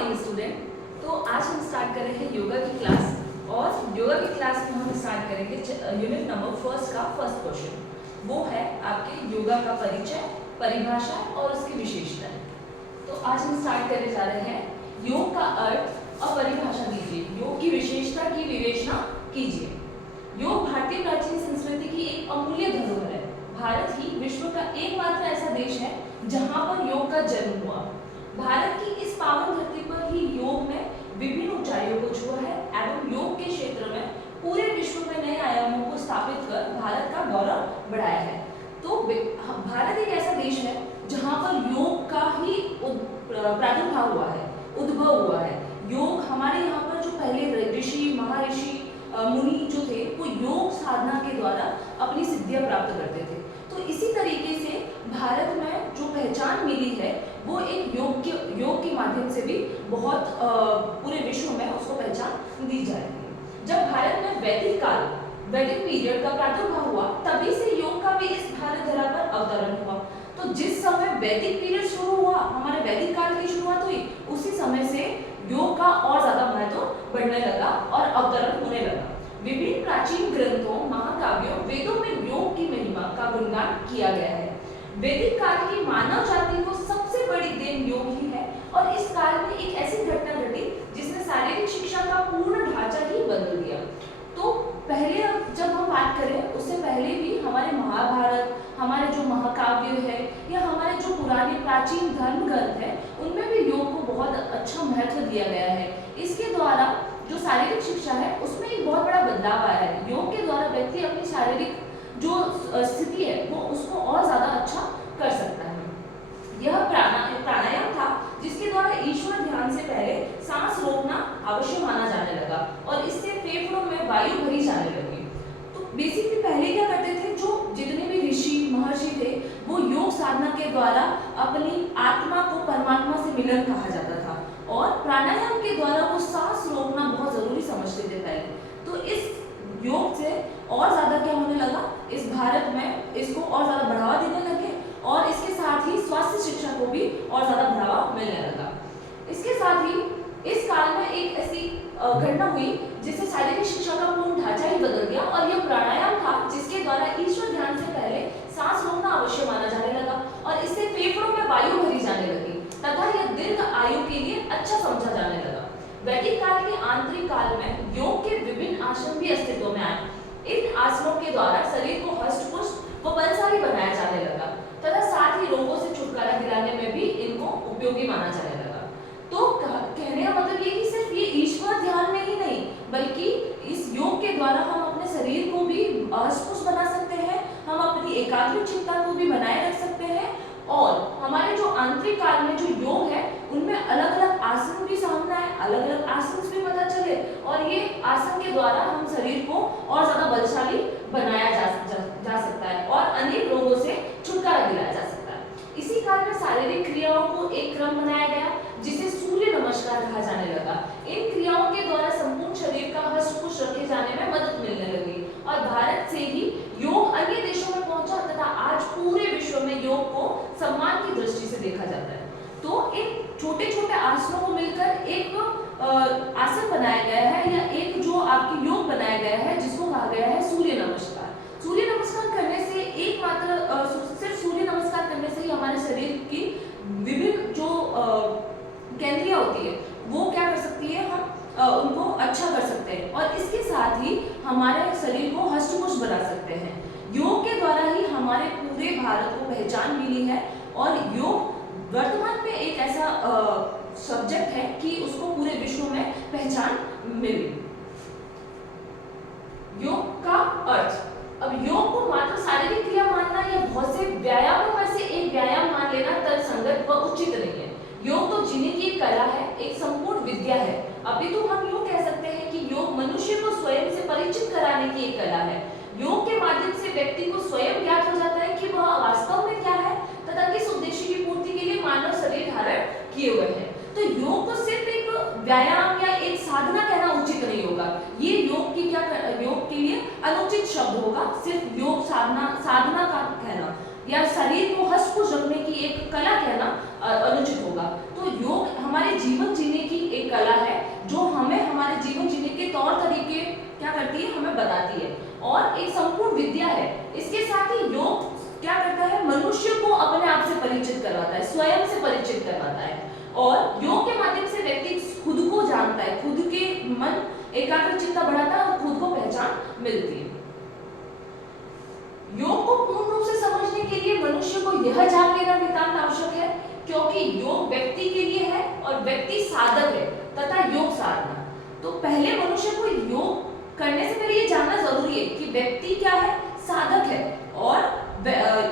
Morning student. तो आज हम स्टार्ट कर रहे हैं योगा की क्लास और योगा की क्लास में हम स्टार्ट करेंगे यूनिट नंबर फर्स्ट का फर्स्ट क्वेश्चन। वो है आपके योगा का परिचय, परिभाषा और उसकी विशेषताएं। तो आज हम स्टार्ट करने जा रहे हैं। योग का अर्थ और परिभाषा दीजिए, योग की विशेषता की विवेचना कीजिए। योग भारतीय प्राचीन संस्कृति की एक अमूल्य धरोहर है। भारत ही विश्व का एकमात्र ऐसा देश है जहां पर योग का जन्म हुआ। भारत की इस पावन धरती पर ही योग ने विभिन्न ऊंचाइयों को छुआ है एवं योग के क्षेत्र में पूरे विश्व में नए आयामों को स्थापित कर भारत का गौरव बढ़ाया है। तो भारत एक ऐसा देश है जहां पर योग का ही प्रादुर्भाव हुआ है, उद्भव हुआ है। योग हमारे यहाँ पर जो पहले ऋषि महर्षि मुनि जो थे वो योग साधना के द्वारा अपनी सिद्धियां प्राप्त करते थे। तो इसी तरीके से भारत में जो पहचान मिली है वो एक योग के माध्यम से भी बहुत पूरे विश्व में उसको पहचान दी जा रही है। जब भारत में वैदिक पीरियड का प्रादुर्भाव हुआ तभी से योग का भी इस भारत धरा पर अवतरण हुआ। तो जिस समय वैदिक पीरियड शुरू हुआ, हमारे वैदिक काल की शुरुआत हुई, उसी समय से योग का और ज्यादा महत्व बढ़ने लगा और अवतरण होने लगा। विभिन्न प्राचीन ग्रंथों, महाकाव्यों, वेदों में योग की महिमा का गुणगान किया गया है। वैदिक काल की मानव जाति को सबसे बड़ी देन योग ही है और इस काल में एक ऐसी घटना घटी जिसने शारीरिक शिक्षा का पूर्ण ढांचा ही बदल दिया। तो पहले जब हम बात करें उससे पहले भी हमारे महाभारत, हमारे जो महाकाव्य है या हमारे जो पुराने प्राचीन धर्म ग्रंथ है उनमें भी योग को बहुत अच्छा महत्व दिया गया है। इसके द्वारा जो शारीरिक शिक्षा है उसमें एक बहुत बड़ा बदलाव आया है। योग के द्वारा व्यक्ति अपनी शारीरिक जो स्थिति है वो उसको और ज्यादा अच्छा कर सकता है। यह प्राणायाम था जिसके द्वारा ईश्वर ध्यान से पहले सांस रोकना अवश्य माना जाने लगा और इससे फेफड़ों में वायु भरी जाने लगी। तो बेसिकली पहले क्या करते थे, जो जितने भी ऋषि महर्षि थे वो योग साधना के द्वारा अपनी आत्मा को परमात्मा से मिलन कहा जाता था और प्राणायाम के द्वारा वो सांस रोकना बहुत जरूरी समझते थे पहले। तो इस योग से और ज्यादा क्या होने लगा, इस भारत में इसको और ज्यादा बढ़ावा देने लगे और इसके साथ ही स्वास्थ्य शिक्षा को भी और ज्यादा बढ़ावा मिलने लगा। इसके साथ ही इस काल में एक ऐसी घटना हुई जिससे शारीरिक शिक्षा का पूर्ण ढांचा ही बदल गया और यह प्राणायाम था जिसके द्वारा ईश्वर ध्यान से पहले सांस रोकना अवश्य माना जाने लगा और इससे फेफड़ों में वायु भरी जाने लगी तथा यह दीर्घ आयु के लिए अच्छा समझा जाने लगा। वैदिक काल के आंतरिक काल में योग के विभिन्न आसन भी अस्तित्व में आए। इन आसनों के द्वारा शरीर को हष्ट-पुष्ट व बलशाली बनाया जाने लगा तथा साथ ही रोगों से छुटकारा दिलाने में भी इनको उपयोगी माना जाने लगा। तो कहने का मतलब ये कि सिर्फ ये ईश्वर ध्यान में ही नहीं बल्कि इस योग के द्वारा हम अपने शरीर को भी हष्ट-पुष्ट बना सकते हैं, हम अपनी एकाग्र चित्ता को भी बनाए रख सकते हैं और हमारे जो आंतरिक काल में जो योग है उनमें अलग अलग आसन भी सामने आए, अलग अलग आसन भी पता चले और ये आसन के द्वारा हम शरीर को और ज्यादा बलशाली बनाया जा सकता है और अनेक रोगों से छुटकारा दिलाया जा सकता है। इसी काल में शारीरिक क्रियाओं को एक क्रम बनाया गया जिसे सूर्य नमस्कार कहा जाने लगा। इन क्रियाओं के द्वारा संपूर्ण शरीर का हष्ट-पुष्ट रखे जाने में मदद मिलने लगी और भारत से ही योग अन्य देशों में पहुंचा तथा आज पूरे विश्व में योग को सम्मान की दृष्टि से देखा जाता है। तो इन छोटे छोटे आसनों को मिलकर एक आसन बनाया गया है या एक जो आपकी योग बनाया गया है जिसको कहा गया है सूर्य नमस्कार। सूर्य नमस्कार करने से सिर्फ सूर्य नमस्कार करने से ही हमारे शरीर की विभिन्न जो केंद्रियां होती है वो क्या कर सकती है, हम उनको अच्छा कर सकते हैं और इसके साथ ही हमारे शरीर को हष्ट-पुष्ट बना सकते हैं। योग के द्वारा ही हमारे पूरे भारत को पहचान मिली है और योग वर्तमान में एक ऐसा सब्जेक्ट है कि उसको पूरे विश्व में पहचान मिली। योग का अर्थ, अब योग को मात्र शारीरिक क्रिया मानना या बहुत से व्यायामों में से एक व्यायाम मान लेना तर्कसंगत व उचित नहीं है। योग तो जीने की एक कला है, एक संपूर्ण विद्या है। अभी तो हम यूँ कह सकते हैं कि योग मनुष्य को स्वयं से परिचित कराने की एक कला है। योग के माध्यम से व्यक्ति को स्वयं ज्ञात हो जाता है कि वह वास्तव में क्या है तथा किस उद्देश्य की पूर्ति के लिए मानव शरीर धारण किए हुए हैं। तो योग को सिर्फ एक व्यायाम या एक साधना कहना उचित नहीं होगा। ये योग के लिए अनुचित शब्द होगा। सिर्फ योग साधना का कहना या शरीर को हष्ट-पुष्ट रखने की एक कला कहना अनुचित होगा। तो योग हमारे जीवन जीने की संपूर्ण विद्या है। इसके साथ ही योग क्या करता है, मनुष्य को अपने आप से परिचित करवाता है, स्वयं से परिचित करवाता है, और योग के माध्यम से व्यक्ति खुद को जानता है, खुद के मन एकाग्रचित्ता बढ़ाता है और खुद को पहचान मिलती है। योग को पूर्ण रूप से समझने के लिए मनुष्य को यह जान लेना नितांत आवश्यक है, क्योंकि योग व्यक्ति के लिए है और व्यक्ति साधक है तथा योग साधना। तो पहले मनुष्य को योग करने से पहले ये जानना जरूरी है कि व्यक्ति क्या है, साधक है, और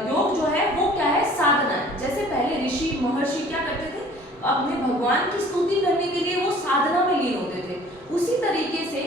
योग जो है वो क्या है, साधना है। जैसे पहले ऋषि महर्षि क्या करते थे, अपने भगवान की स्तुति करने के लिए वो साधना में लीन होते थे। उसी तरीके से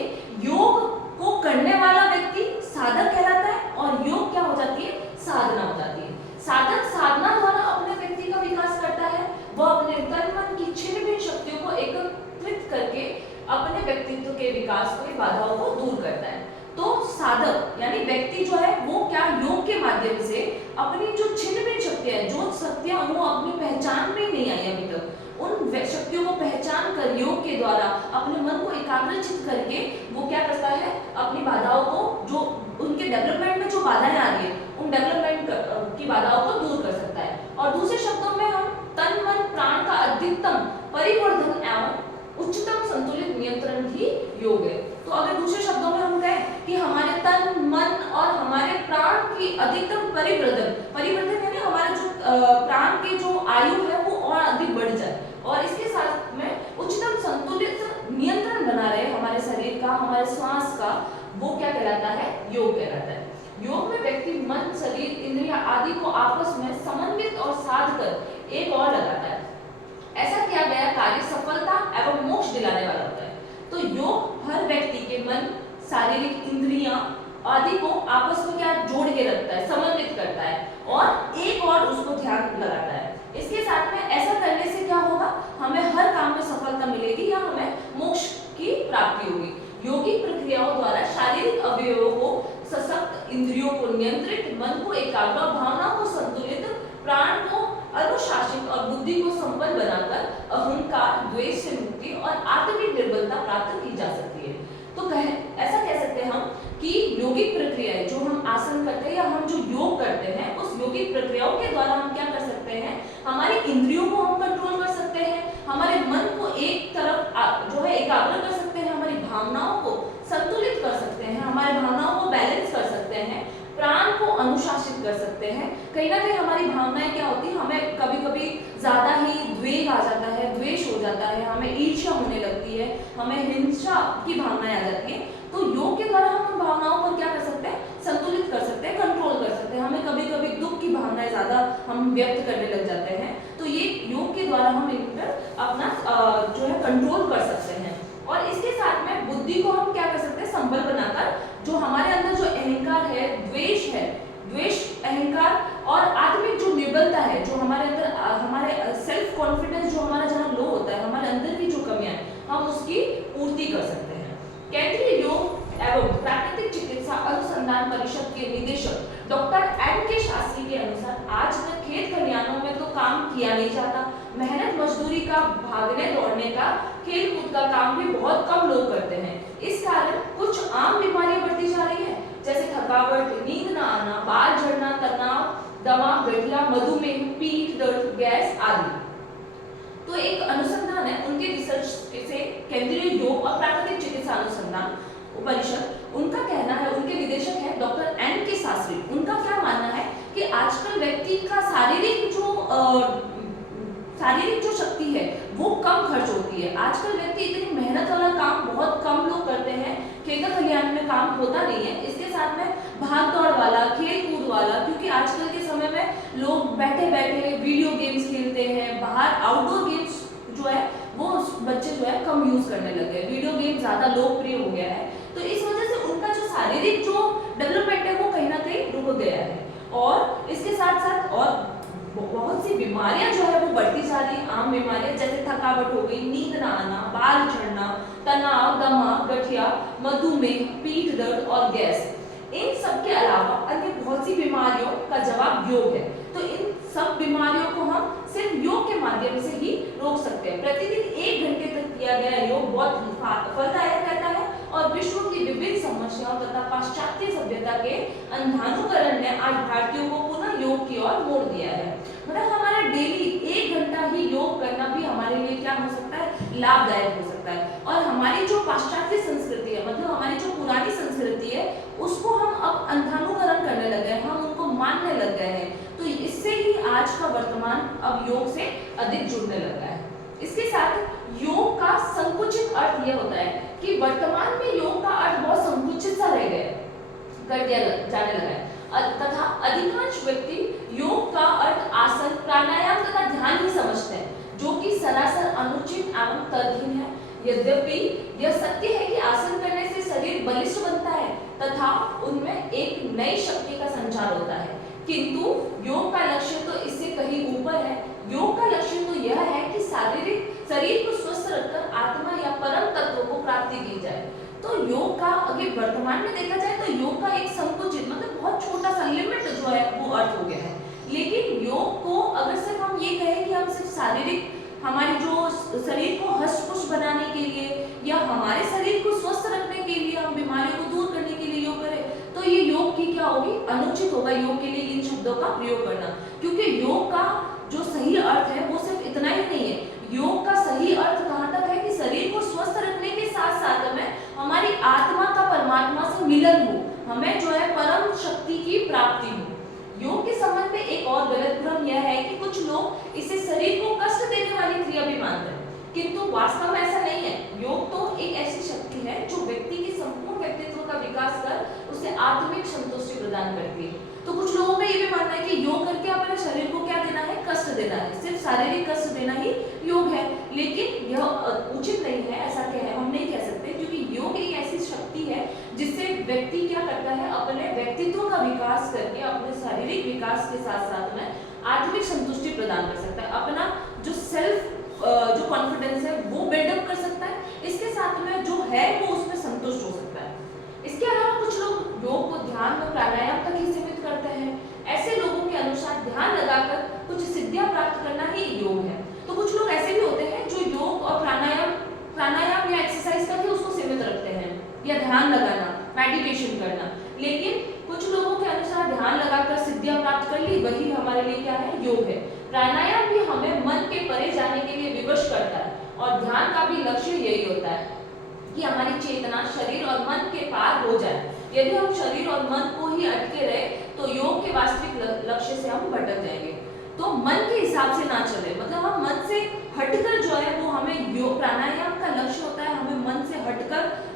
योग को करने वाला व्यक्ति साधक कहलाता है और योग क्या हो जाती है, साधना हो जाती है। साधक साधना द्वारा अपने व्यक्ति का विकास करता है, वह अपने तन मन की छिन्न भिन्न शक्तियों को एकत्रित करके अपने व्यक्तित्व के विकास को, बाधाओं को दूर करता है। तो साधक यानी व्यक्ति जो है वो क्या, योग के माध्यम से अपनी जो छिन्न भिन्न शक्तियां हैं, जो शक्तियां वो अपनी पहचान में नहीं आई अभी तक, उन शक्तियों को पहचान कर योग के द्वारा अपने मन को एकाग्रचित करके वो क्या करता है, अपनी बाधाओं को, जो उनके डेवलपमेंट में जो बाधाएं आ रही है, उन डेवलपमेंट की बाधाओं को दूर कर सकता है। और दूसरे शब्दों में हम तन मन प्राण का अधिकतम परिवर्धन एवं उच्चतम संतुलित नियंत्रण ही योग है। तो अगर दूसरे शब्दों में हम कहें कि हमारे तन मन और हमारे प्राण की अधिकतम परिवर्धन यानी हमारा जो प्राण की जो आयु है वो और अधिक बढ़ जाए, और इसके साथ में उच्चतम संतुलित नियंत्रण बना रहे हमारे शरीर का, हमारे श्वास का, वो क्या कहलाता है, योग कहलाता है। योग में व्यक्ति मन, शरीर, इंद्रियां आदि को आपस में समन्वित और साध कर एक और लगाता है। ऐसा किया गया कार्य सफलता एवं मोक्ष दिलाने वाला होता है। तो योग हर व्यक्ति के मन, शारीरिक, इंद्रियां आदि को आपस में क्या जोड़ के रखता है, समन्वित करता है और एक और उसको ध्यान लगाता है। इसके साथ में ऐसा करने से क्या होगा, हमें हर काम में सफलता मिलेगी या हमें मोक्ष की प्राप्ति होगी। योगिक प्रक्रियाओं द्वारा शारीरिक अवयवों को सशक्त, इंद्रियों को नियंत्रित, मन को एकाग्र, भावनाओं को संतुलित, प्राण को अनुशासित और बुद्धि को संपन्न बनाकर अहंकार, द्वेष से मुक्ति और आत्मिक निर्बलता प्राप्त की जा सकती है। तो ऐसा कह सकते हैं हम कि योगिक प्रक्रियाएं जो हम आसन करते हैं या हम जो योग करते हैं, उस योगिक प्रक्रियाओं के द्वारा हम क्या कर सकते हैं, हमारी इंद्रियों को हम कंट्रोल कर सकते हैं, हमारे मन को एक तरफ जो है एकाग्र कर सकते हैं, हमारी भावनाओं को संतुलित कर सकते हैं, हमारी भावनाओं को बैलेंस कर सकते हैं, प्राण को अनुशासित कर सकते हैं। कहीं ना कहीं हमारी भावनाएं क्या होती है, हमें कभी कभी ज्यादा ही द्वेग आ जाता है, द्वेष हो जाता है, हमें ईर्ष्या होने लगती है, हमें हिंसा की भावनाएं आ जाती है। तो योग के द्वारा हम उन भावनाओं को क्या कर सकते हैं, संतुलित कर सकते हैं, कंट्रोल कर सकते हैं। हमें कभी कभी दुख की भावनाएं ज्यादा हम व्यक्त करने लग जाते हैं, तो ये योग के द्वारा हम इन पर अपना जो है कंट्रोल कर सकते हैं। और इसके साथ में बुद्धि को हम क्या कर सकते हैं, संबल बनाकर जो हमारे अंदर जो अहंकार है, द्वेष, अहंकार और आत्मिक जो निर्बलता है, जो हमारे अंदर हमारे सेल्फ कॉन्फिडेंस जो हमारा जहाँ लो होता है, हमारे अंदर की जो कमियां हैं, हम उसकी पूर्ति कर सकते हैं। केंद्रीय योग एवं प्राकृतिक चिकित्सा अनुसंधान परिषद के निदेशक डॉक्टर N.K. शास्त्री के अनुसार आज तक खेत खलिहानों में तो काम किया नहीं जाता, मेहनत मजदूरी का, भागने दौड़ने का, खेल कूद का काम भी बहुत कम लोग करते हैं। इस कारण कुछ आम बीमारियां बढ़ती जा रही है, जैसे थकावट, नींद न आना, बाल झड़ना, तनाव, दमा, गठिया, मधुमेह, पीठ दर्द, गैस आदि। तो एक अनुसंधान है उनके रिसर्च से, केंद्रीय योग और प्राकृतिक चिकित्सा अनुसंधान परिषद, उनका कहना है, उनके निदेशक है डॉक्टर N.K. शास्त्री। उनका क्या मानना है कि आजकल व्यक्ति का शारीरिक जो शक्ति है वो कम खर्च होती है। आजकल व्यक्ति इतनी मेहनत वाला काम बहुत कम लोग करते हैं, खेत खलिहान में काम होता नहीं है। इसके साथ में भाग दौड़ वाला, खेल कूद वाला, क्योंकि आजकल के समय में लोग बैठे बैठे वीडियो गेम्स खेलते हैं, बाहर आउटडोर गेम्स जो है वो बच्चे जो है कम यूज करने लगे, वीडियो गेम ज्यादा लोकप्रिय हो गया है। तो इस वजह से उनका जो शारीरिक जो डेवलपमेंट है वो कहीं ना कहीं रुक गया है, और इसके साथ साथ और बहुत सी बीमारियां जो है वो बढ़ती जा रही है। आम बीमारियां जैसे थकावट हो गई, नींद ना आना, बाल झड़ना, तनाव, दमा, गठिया, मधुमेह, पीठ दर्द और गैस, इन सब के अलावा अन्य बहुत सी बीमारियों का जवाब योग है। तो इन सब बीमारियों को हम सिर्फ योग के माध्यम से ही रोक सकते हैं। प्रतिदिन 1 घंटे तक किया गया योग बहुत फलदायक रहता है और विश्व की विभिन्न समस्याओं तथा पाश्चात्य सभ्यता के अंधानुकरण ने आज भारतीयों को पुनः योग की ओर मोड़ दिया है। मतलब हमारा डेली 1 घंटा ही योग करना भी हमारे लिए क्या हो सकता है, लाभदायक हो सकता है। और हमारी जो पाश्चात्य संस्कृति है, मतलब हमारी जो पुरानी संस्कृति है, उसको हम अब अंधानुकरण करने लग गए, हम उनको मानने लग गए हैं। तो इससे ही आज का वर्तमान अब योग से अधिक जुड़ने लगा है। इसके साथ योग का संकुचित अर्थ यह होता है कि वर्तमान में योग का अर्थ बहुत संकुचित सा रह गया, कर दिया जाने लगा है तथा अधिकांश व्यक्ति योग का अर्थ आसन, प्राणायाम तथा ध्यान ही समझते हैं, जो कि सरासर अनुचित एवं तर्कहीन है। यद्यपि यह सत्य है कि आसन करने से शरीर बलिष्ठ बनता है तथा उनमें एक नई शक्ति का संचार होता है, किंतु योग का लक्ष्य तो इससे कहीं ऊपर है। योग का लक्ष्य तो यह है कि शारीरिक शरीर को स्वस्थ रखकर आत्मा या परम तत्व को प्राप्ति की जाए। तो योग का अगर वर्तमान में देखा जाए तो योग का एक संकुचित, मतलब बहुत छोटा सा लिमिट जो है वो अर्थ हो गया है। लेकिन योग को अगर सिर्फ हम ये कहें कि हम सिर्फ शारीरिक, हमारे जो शरीर को हष्ट पुष्ट बनाने के लिए या हमारे शरीर को स्वस्थ रखने के लिए, हम बीमारियों को दूर करने के लिए योग करें, तो ये योग की क्या होगी, अनुचित होगा योग के लिए इन शब्दों का प्रयोग करना। क्योंकि योग का जो सही अर्थ है वो सिर्फ इतना ही नहीं है। योग का सही अर्थ कहाँ तक है कि शरीर को स्वस्थ रखने के साथ साथ हमें हमारी आत्मा का परमात्मा से मिलन हो, हमें जो है परम शक्ति की प्राप्ति हो। योग के संबंध में एक और गलत भ्रम यह है कि कुछ लोग इसे शरीर को कष्ट देने वाली क्रिया भी मानते हैं, किंतु वास्तव में ऐसा नहीं है। योग तो एक ऐसी शक्ति है जो व्यक्ति के संपूर्ण व्यक्तित्व का विकास कर उसे आत्मिक संतुष्टि प्रदान करती है। तो कुछ लोगों का ये भी मानना है कि योग करके अपने शरीर को क्या देना है, कष्ट देना है, सिर्फ शारीरिक कष्ट देना ही योग है। लेकिन यह उचित नहीं है, ऐसा क्या है हम नहीं कह सकते, क्योंकि योग एक ऐसी शक्ति है जिससे व्यक्ति क्या करता है, अपने व्यक्तित्व का विकास करके अपने शारीरिक विकास के साथ साथ में आत्मिक संतुष्टि प्रदान कर सकता है, अपना जो सेल्फ जो कॉन्फिडेंस है वो बिल्डअप कर सकता है, इसके साथ में जो है वो उसमें संतुष्ट हो सकता है। इसके अलावा कुछ लोग योग को ध्यान व प्राणायाम तक ही सीमित करते हैं। ऐसे लोगों के अनुसार ध्यान लगाकर कुछ सिद्धियां प्राप्त करना ही योग है। तो कुछ लोग ऐसे भी होते हैं जो योग और प्राणायाम या एक्सरसाइज तक ही उसको सीमित रखते हैं, या ध्यान लगाना, मेडिटेशन करना। लेकिन कुछ लोगों के अनुसार ध्यान लगाकर सिद्धियां प्राप्त कर ली, वही हमारे लिए क्या है, योग है। प्राणायाम भी हमें मन के परे जाने के लिए विवश करता है, और ध्यान का भी लक्ष्य यही होता है कि हमारी चेतना शरीर और मन के पार हो जाए। यदि हम शरीर और मन को ही अटके रहे तो योग के वास्तविक लक्ष्य से हम भटक जाएंगे। तो मन के हिसाब से ना चले, मतलब हम मन से हटकर जो है वो हमें योग प्राणायाम का लक्ष्य होता है, हमें मन से हटकर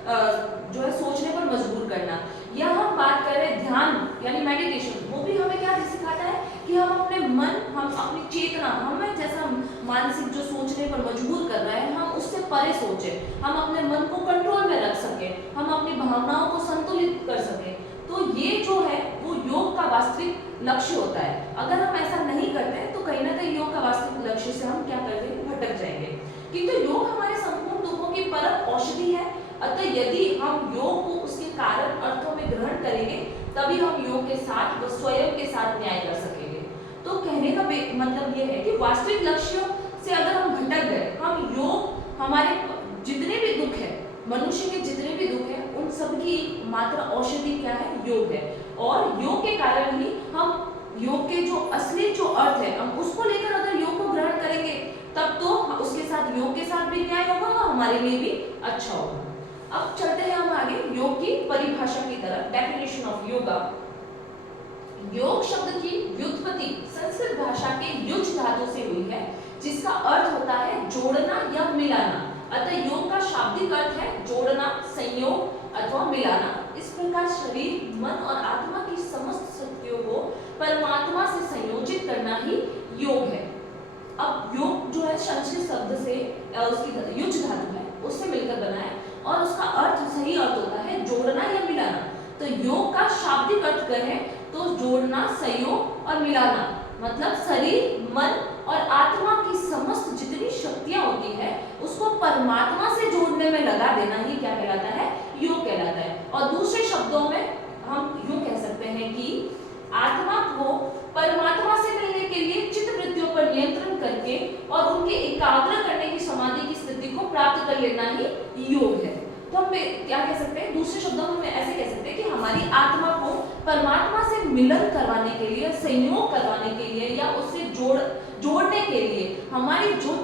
जो है सोचने पर मजबूर करना। या हम बात कर रहे हैं ध्यान यानी मेडिटेशन, वो भी हमें क्या सिखाता है कि हम अपने मन, हम अपनी चेतना, हमें जैसा मानसिक जो सोचने पर मजबूर कर रहा है, हम उससे परे सोचें, हम अपने मन को कंट्रोल में रख सकें, हम अपनी भावनाओं को संतुलित कर सकें। तो ये जो है वो योग का वास्तविक लक्ष्य होता है। अगर हम ऐसा नहीं करते हैं तो कहीं ना कहीं योग का वास्तविक लक्ष्य से हम क्या कर देंगे, भटक जाएंगे। किंतु योग हमारे संपूर्ण दुखों की परम औषधि है। अतः यदि हम योग को उसके कारण अर्थों में ग्रहण करेंगे तभी हम योग के साथ व स्वयं के साथ न्याय कर सकेंगे। तो कहने का मतलब ये है कि वास्तविक लक्ष्यों से अगर हम भटक गए, हम योग, हमारे जितने भी दुख है, मनुष्य के जितने भी दुख है, उन सब की मात्र औषधि क्या है, योग है। और योग के कारण ही हम योग के जो असली जो अर्थ है, हम उसको लेकर अगर योग को ग्रहण करेंगे तब तो उसके साथ योग के साथ भी न्याय होगा और हमारे लिए भी अच्छा होगा। अब चलते हैं हम आगे योग की परिभाषा की तरफ। Definition of yoga. योग शब्द की व्युत्पत्ति संस्कृत भाषा के युज धातु से हुई है, जिसका अर्थ होता है जोड़ना या मिलाना। अतः योग का शाब्दिक अर्थ है जोड़ना, संयोग अथवा मिलाना। इस प्रकार शरीर, मन और आत्मा की समस्त शक्तियों को परमात्मा से संयोजित करना ही योग है। अब योग जो है संस्कृत शब्द से उसकी युज धातु है उससे मिलकर बना है और उसका अर्थ, सही अर्थ होता है जोड़ना या मिलाना। तो योग का शाब्दिक अर्थ कहें तो जोड़ना, संयोग और मिलाना, मतलब शरीर, मन और आत्मा की समस्त जितनी शक्तियां होती है उसको परमात्मा से जोड़ने में लगा देना ही क्या कहलाता है, योग कहलाता है। और दूसरे शब्दों में हम यूं कह सकते हैं कि आत्मा को परमात्मा से मिलने के लिए चित्त वृत्तियों पर नियंत्रण करके और उनके एकाग्र करने की समाधि की स्थिति को प्राप्त कर लेना ही योग है। तो हम क्या कह सकते हैं, दूसरे शब्दों में ऐसे कह सकते हैं कि हमारी आत्मा को परमात्मा से मिलन करवाने के लिए, संयोग करवाने के लिए या उससे जोड़ने के लिए हमारी जो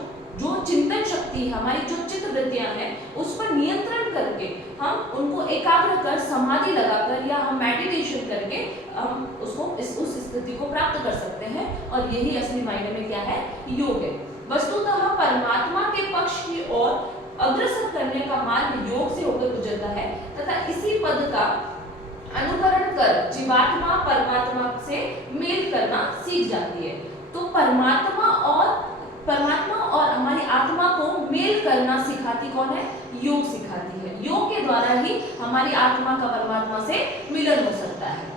चिंतन शक्ति है, हमारी जो चित्त वृत्तियां हैं, उस पर नियंत्रण करके हम उनको एकाग्र कर, समाधि लगाकर या हम मेडिटेशन करके हम उसको उस स्थिति को प्राप्त कर सकते हैं। और यही असली मायने में क्या है, योग है। वस्तुतः परमात्मा के पक्ष की ओर अग्रसर करने का मार्ग योग से होकर गुजरता है तथा इसी पद का अनुकरण कर जीवात्मा परमात्मा से मेल करना सीख जाती है। तो परमात्मा और हमारी आत्मा को मेल करना सिखाती कौन है, योग सिखाती है। योग के द्वारा ही हमारी आत्मा का परमात्मा से मिलन हो सकता है।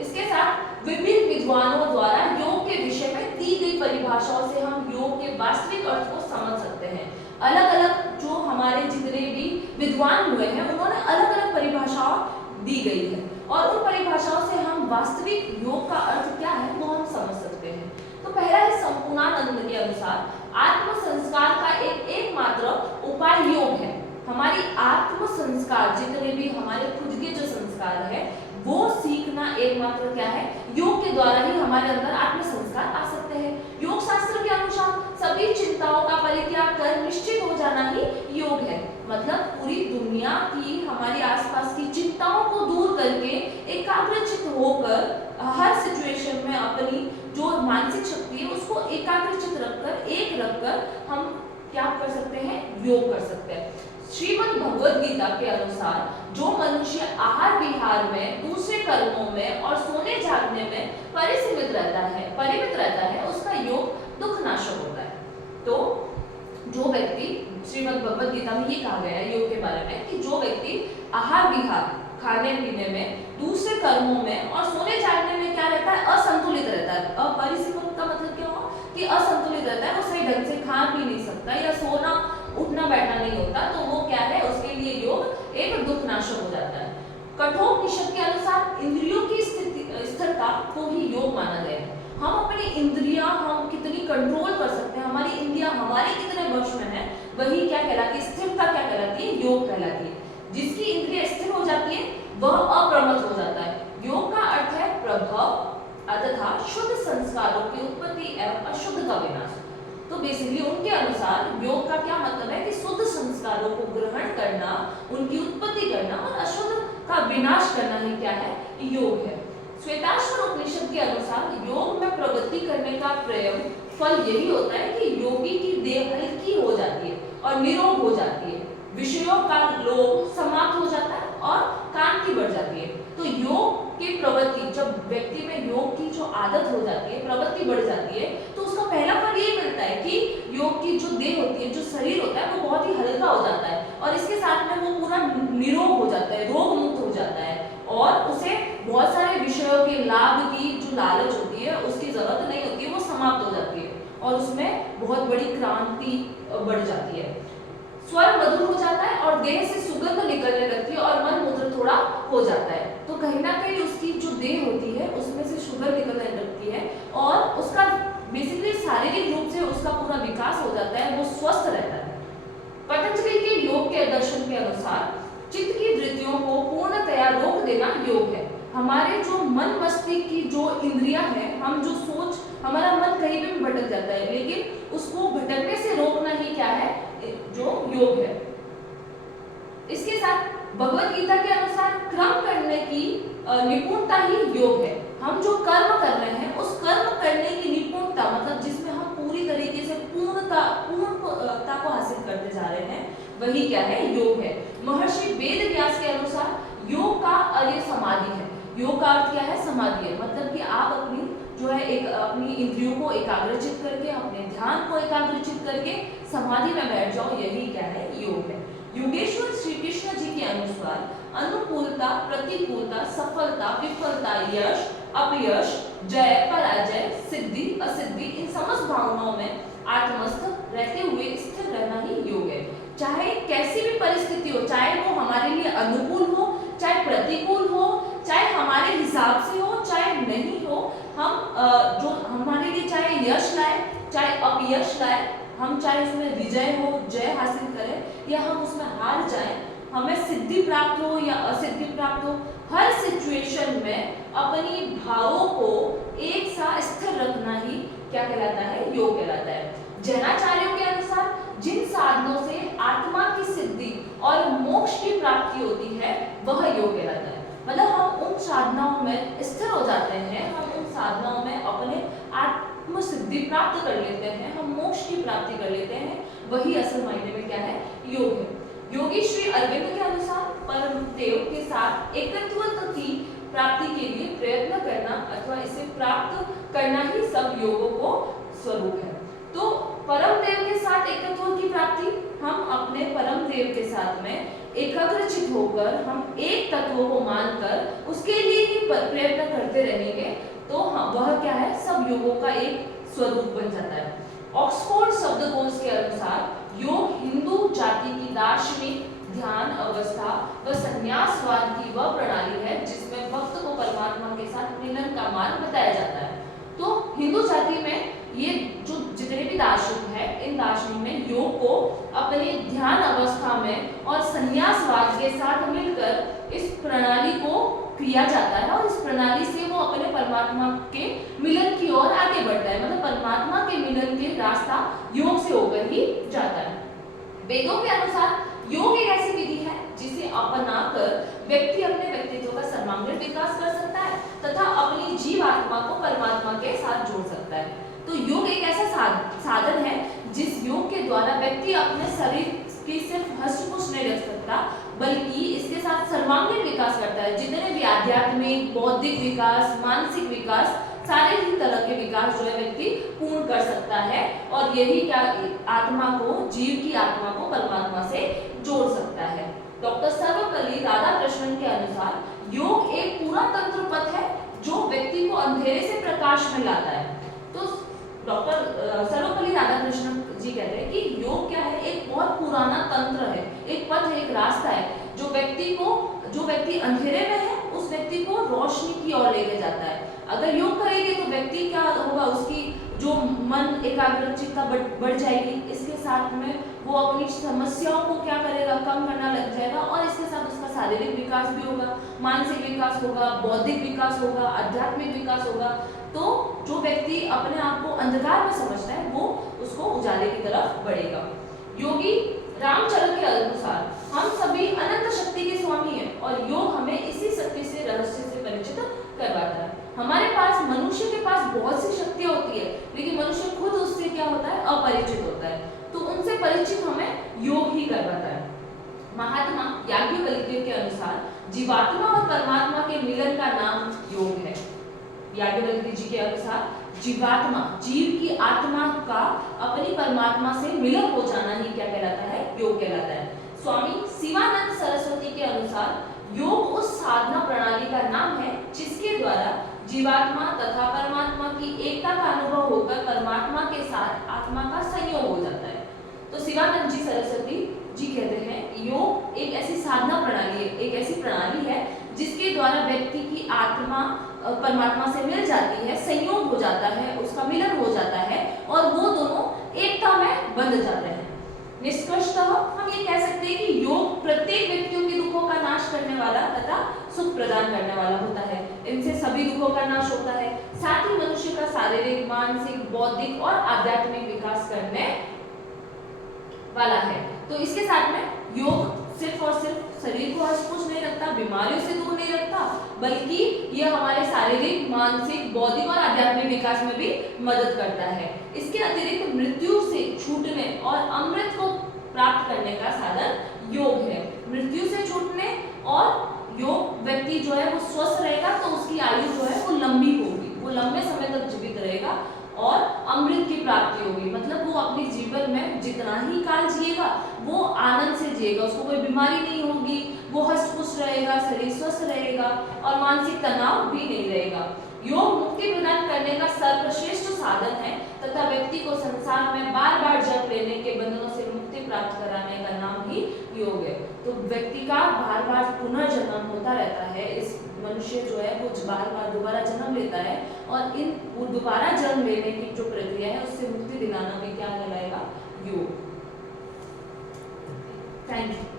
इसके साथ विभिन्न विद्वानों द्वारा योग के विषय में दी गई परिभाषाओं से हम योग के वास्तविक अर्थ को समझ सकते हैं। अलग अलग जो हमारे जितने भी विद्वान हुए हैं, उन्होंने अलग अलग परिभाषाओं दी गई है और उन परिभाषाओं से हम वास्तविक योग का अर्थ क्या है वो हम समझ सकते हैं। तो पहला है संपूर्णानंद के अनुसार आत्म संस्कार का एकमात्र उपाय योग है। हमारी आत्म संस्कार, जितने भी हमारे खुद के जो संस्कार है, वो सीखना एकमात्र क्या है, योग के द्वारा ही हमारे अंदर आत्म संस्कार आ सकते हैं। योग शास्त्र के अनुसार सभी चिंताओं का परित्याग कर निश्चित हो जाना ही योग है। मतलब पूरी दुनिया की, हमारी आसपास की चिंताओं को दूर करके एकाग्रचित होकर हर सिचुएशन में अपनी जो मानसिक शक्ति है उसको एकाग्रचित रखकर हम क्या कर सकते हैं, योग कर सकते हैं। श्रीमद् भगवद गीता के अनुसार जो मनुष्य आहार विहार में, दूसरे कर्मों में और सोने जागने में परिमित रहता है उसका योग दुख नाशक होता है। तो जो व्यक्ति, श्रीमद् भगवद गीता में ये कहा गया है योग के बारे में कि जो व्यक्ति आहार विहार, खाने पीने में, दूसरे कर्मों में और सोने जागने में क्या रहता है, असंतुलित रहता है। अपरिसीमित का मतलब क्या हुआ कि असंतुलित रहता है, वो सही ढंग से खा पी नहीं सकता या सोना उठना बैठना नहीं होता, तो वो क्या है, उसके लिए योग एक दुख नाशक हो जाता है। कठोपनिषद के अनुसार इंद्रियों की स्थिरता को ही योग माना गया है। हम अपनी इंद्रियां हम कितनी कंट्रोल कर सकते हैं, हमारी इंद्रियां हमारे कितने वश में है, वही क्या कहलाती है, स्थिरता क्या कहलाती है, योग कहलाती है। जिसकी इंद्रिय स्थिर हो जाती है वह अप्रमत्त हो जाता है। योग का अर्थ है प्रभाव तथा शुद्ध संस्कारों की उत्पत्ति एवं अशुद्ध का विनाश। तो बेसिकली उनके अनुसार योग का क्या मतलब है कि शुद्ध संस्कारों को ग्रहण करना, उनकी उत्पत्ति करना और अशुद्ध का विनाश करना ही क्या है, योग है। श्वेताश्वर उपनिषद के अनुसार योग में प्रगति करने का प्रयम फल यही होता है कि योगी की देह हल्की हो जाती है और निरोग हो जाती है, विषयों का लोभ समाप्त हो जाता है और कांति बढ़ जाती है। तो योग की प्रवृत्ति, जब व्यक्ति में योग की जो आदत हो जाती है, प्रवृत्ति बढ़ जाती है, तो उसका पहला फल ये मिलता है कि योग की जो देह होती है, जो शरीर होता है, वो बहुत ही हल्का हो जाता है और इसके साथ में वो पूरा निरोग हो जाता है, रोग मुक्त हो जाता है और उसे बहुत सारे विषयों के लाभ की जो लालच होती है उसकी जरूरत नहीं होती है, वो समाप्त हो जाती है और उसमें बहुत बड़ी क्रांति बढ़ जाती है। स्वर मधुर हो जाता है और देह से सुगंध निकलने लगती है और मन मूत्र थोड़ा हो जाता है। तो कहीं ना कहीं उसकी जो देह होती है उसमें से शुगर निकलने लगती है और उसका बेसिकली शारीरिक रूप से उसका पूरा विकास हो जाता है, वो स्वस्थ रहता है। पतंजलि के योग के दर्शन के अनुसार चित्त की वृत्तियों को पूर्णतया रोक देना योग है। हमारे जो मन मस्तिष्क की जो इंद्रियां हैं, हम जो सोच, हमारा मन कहीं भी भटक जाता है, लेकिन उसको भटकने से रोकना ही क्या है, जो योग है। इसके साथ भगवत गीता के अनुसार कर्म करने की निपुणता ही योग है। हम जो कर्म कर रहे हैं उस कर्म करने की निपुणता, मतलब जिसमें हम पूरी तरीके से पूर्णता को हासिल करते जा रहे हैं, वही क्या है, योग है। महर्षि वेद व्यास के अनुसार योग का अर्थ समाधि है। योग का अर्थ क्या है, समाधि है। मतलब कि आप अपनी जो है अपनी इंद्रियों को एकाग्रचित करके, अपने ध्यान को एकाग्रचित करके समाधि में बैठ जाओ, यही क्या है, योग है। योगेश्वर श्री कृष्ण जी के अनुसार अनुकूलता, प्रतिकूलता, सफलता, विफलता, यश, अपयश, जय, पराजय, सिद्धि, असिद्धि, इन समस्त भावनाओं में आत्मस्थ रहते हुए स्थिर रहना ही योग है। चाहे कैसी भी परिस्थिति हो, चाहे वो हमारे लिए अनुकूल हो, चाहे प्रतिकूल हो, चाहे हमारे हिसाब से हो, चाहे नहीं हो, हम जो हमारे लिए चाहे यश लाए, चाहे अपयश लाए, हम चाहे उसमें विजय हो, जय हासिल करें या हम उसमें हार जाएं, हमें सिद्धि प्राप्त हो या असिद्धि प्राप्त हो, हर सिचुएशन में अपनी भावों को एक सा स्थिर रखना ही क्या कहलाता है, योग कहलाता है। जैनाचार्यों के अनुसार जिन साधनों से आत्मा की सिद्धि और मोक्ष की प्राप्ति होती है वह योग कहलाता है। मतलब हम उन साधनाओं में स्थिर हो जाते हैं, हम उन साधनाओं में अपने आत्म सिद्धि प्राप्त कर लेते हैं, हम मोक्ष की प्राप्ति कर लेते हैं, वही असल मायने में क्या है, योग है। योगी श्री अरविंद के अनुसार परम देव के साथ एकत्वता की प्राप्ति के लिए प्रयत्न करना अथवा इसे प्राप्त करना ही सब योगों को स्वरूप है। तो परम देव के साथ एकत्व की प्राप्ति, हम अपने परम देव के साथ में एकाग्रचित होकर हम एक तत्व को मानकर उसके लिए ही प्रयत्न करते रहेंगे तो वह क्या है, सब योगों का एक स्वरूप बन जाता है। ऑक्सफोर्ड शब्दकोश के अनुसार योग हिंदू जाति की दार्शनिक ध्यान अवस्था व संन्यासवाद की वह प्रणाली है जिसमें भक्त को परमात्मा के साथ मिलन का मार्ग बताया जाता है। तो हिंदू जाति में ये जो जितने भी दार्शनिक है, इन दार्शनिक में योग को अपने ध्यान अवस्था में और संन्यासवाद के साथ मिलकर इस प्रणाली को किया जाता है और इस प्रणाली से वो अपने परमात्मा के मिलन की ओर आगे बढ़ता है। मतलब परमात्मा के मिलन के रास्ता योग से होकर ही जाता है। वेदों के अनुसार योग एक ऐसी विधि है जिसे अपनाकर व्यक्ति अपने व्यक्तित्व का सर्वांगीण विकास कर सकता है तथा अपनी जीवात्मा को परमात्मा के साथ जोड़ सकता है। तो योग एक ऐसा साधन है जिस योग के द्वारा व्यक्ति अपने शरीर की सिर्फ हष्ट-पुष्ट नहीं रख सकता बल्कि इसके साथ सर्वांगीण विकास करता है। जितने भी आध्यात्मिक, बौद्धिक विकास, मानसिक विकास, सारे ही तरह के विकास जो है व्यक्ति पूर्ण कर सकता है और यही क्या आत्मा को, जीव की आत्मा को परमात्मा से जोड़ सकता है। डॉक्टर सर्वपल्ली राधाकृष्णन के अनुसार योग एक पूरा तंत्र पथ है जो व्यक्ति को अंधेरे से प्रकाश में लाता है। तो डॉक्टर सर्वपल्ली राधाकृष्णन जी कहते हैं कि योग क्या है, एक बहुत पुराना तंत्र है, एक पथ है, एक रास्ता है जो व्यक्ति अंधेरे में है उस व्यक्ति को रोशनी की ओर लेके जाता है। अगर योग करेंगे तो व्यक्ति क्या होगा, उसकी जो मन एकाग्रचित्ता बढ़ जाएगी, इसके साथ में वो अपनी समस्याओं को क्या करेगा, कम करना लग जाएगा और इसके साथ उसका शारीरिक विकास भी होगा, मानसिक विकास होगा, बौद्धिक विकास होगा, आध्यात्मिक विकास होगा। तो जो व्यक्ति अपने आप को अंधकार में समझता है वो उसको उजाले की तरफ बढ़ेगा। योगी रामचरण के अनुसार हम सभी अनंत शक्ति के स्वामी हैं और योग हमें इसी शक्ति से, रहस्य से परिचित करवाता है। हमारे पास, मनुष्य के पास बहुत सी शक्तियां होती है लेकिन मनुष्य खुद उससे क्या होता है, अपरिचित होता है। तो उनसे परिचित हमें योग ही करवाता है। महात्मा याज्ञवल्क्य के अनुसार जीवात्मा और परमात्मा के मिलन का नाम योग है। याज्ञवल्क्य जी के अनुसार जीवात्मा, जीव की आत्मा का अपनी परमात्मा से मिलन हो जाना ही क्या कहलाता है, योग कहलाता है। स्वामी शिवानंद सरस्वती के अनुसार योग उस साधना प्रणाली का नाम है जिसके द्वारा जीवात्मा तथा परमात्मा की एकता का अनुभव होकर परमात्मा के साथ आत्मा का संयोग हो जाता है। तो शिवानंद जी सरस्वती जी कहते हैं योग एक ऐसी साधना प्रणाली है, एक ऐसी प्रणाली है जिसके द्वारा व्यक्ति की आत्मा परमात्मा से मिल जाती है, संयोग हो जाता है, उसका मिलन हो जाता है और वो दोनों एकता में बंध जाते हैं। निष्कर्षतः हम ये कह सकते हैं कि योग प्रत्येक व्यक्तियों के दुखों का नाश करने वाला तथा सुख प्रदान करने वाला होता है। इनसे सभी दुखों का नाश होता है, साथ ही मनुष्य का शारीरिक, मानसिक, बौद्धिक और आध्यात्मिक विकास करने वाला है। तो इसके साथ में योग सिर्फ और सिर्फ शरीर को हष्ट-पुष्ट नहीं रखता, बीमारियों से दूर नहीं रखता, बल्कि यह हमारे शारीरिक, मानसिक, बौद्धिक और आध्यात्मिक विकास में भी मदद करता है। इसके अतिरिक्त मृत्यु से छूटने और अमृत को प्राप्त करने का साधन योग है। मृत्यु से छूटने और योग व्यक्ति जो है वो स्वस्थ रहेगा तो उसकी आयु जो है वो लंबी होगी, वो लंबे समय तक जीवित रहेगा और अमृत की प्राप्ति होगी। मतलब वो अपने जीवन में जितना ही काल जिएगा वो आनंद से जिएगा, उसको कोई बीमारी नहीं होगी, वो हष्ट-पुष्ट रहेगा, शरीर स्वस्थ रहेगा और मानसिक तनाव भी नहीं रहेगा। योग मुक्ति प्रदान करने का सर्वश्रेष्ठ साधन है तथा व्यक्ति को संसार में बार बार जन्म लेने के बंधनों से मुक्ति प्राप्त कराने का नाम ही योग है। तो व्यक्ति का बार बार पुनर्जन्म होता रहता है, इस मनुष्य जो है वो बार बार दोबारा जन्म लेता है और इन दोबारा जन्म लेने की जो प्रक्रिया है उससे मुक्ति दिलाना भी क्या कहलाएगा, योग। Thank you.